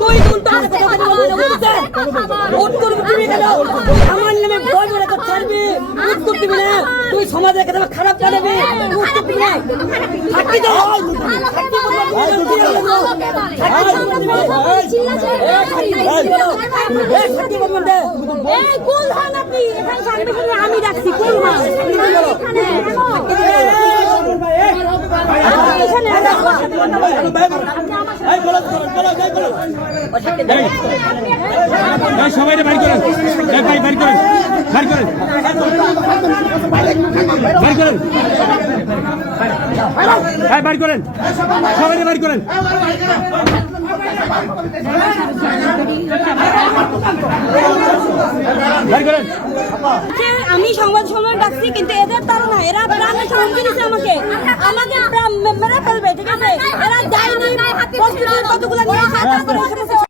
তুই আমার নামে বই বলে তো ছাড়বি, উত্তর দিবি না। তুই সমাজের কথা খারাপ জানাবি, উত্তর দিবি না। থাকবি তো আমি রাখছি কোন সবাই বাড়ি করেন, বাড়ি করেন, বাড়ি করেন, বাড়ি করেন, বাড়ি করেন, সবাই বাড়ি করেন। আমি সংবাদ সম্মেলন ডাকছি, কিন্তু এদের তারা না, এরা প্রাণের হুমকি দিচ্ছে আমাকে, আমাকে মেরে ফেলবে। ঠিক আছে, এরা যায়নি কতগুলো নিয়ে